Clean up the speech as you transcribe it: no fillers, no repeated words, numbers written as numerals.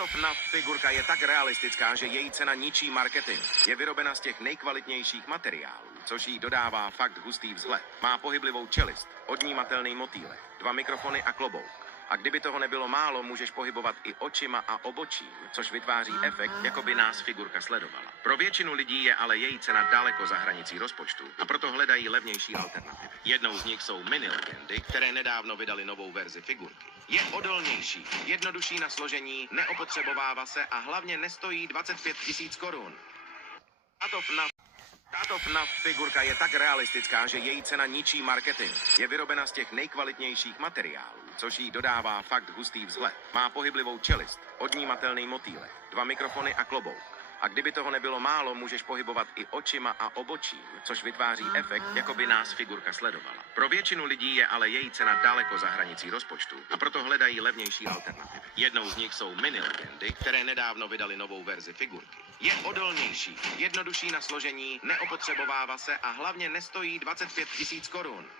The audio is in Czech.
Tato FNAF figurka je tak realistická, že její cena ničí marketing. Je vyrobena z těch nejkvalitnějších materiálů, což jí dodává fakt hustý vzhled. Má pohyblivou čelist, odnímatelný motýlek, 2 mikrofony a klobouk. A kdyby toho nebylo málo, můžeš pohybovat i očima a obočím, což vytváří efekt, jako by nás figurka sledovala. Pro většinu lidí je ale její cena daleko za hranicí rozpočtu a proto hledají levnější alternativy. Jednou z nich jsou mini legendy, které nedávno vydali novou verzi figurky. Je odolnější, jednodušší na složení, neopotřebovává se a hlavně nestojí 25 000 korun. Tato FNAF figurka je tak realistická, že její cena ničí marketing. Je vyrobena z těch nejkvalitnějších materiálů, což jí dodává fakt hustý vzhled. Má pohyblivou čelist, odnímatelný motýlek, 2 mikrofony a klobouk. A kdyby toho nebylo málo, můžeš pohybovat i očima a obočím, což vytváří efekt, jako by nás figurka sledovala. Pro většinu lidí je ale její cena daleko za hranicí rozpočtu a proto hledají levnější alternativy. Jednou z nich jsou mini legendy, které nedávno vydali novou verzi figurky. Je odolnější, jednodušší na složení, neopotřebovává se a hlavně nestojí 25 000 korun.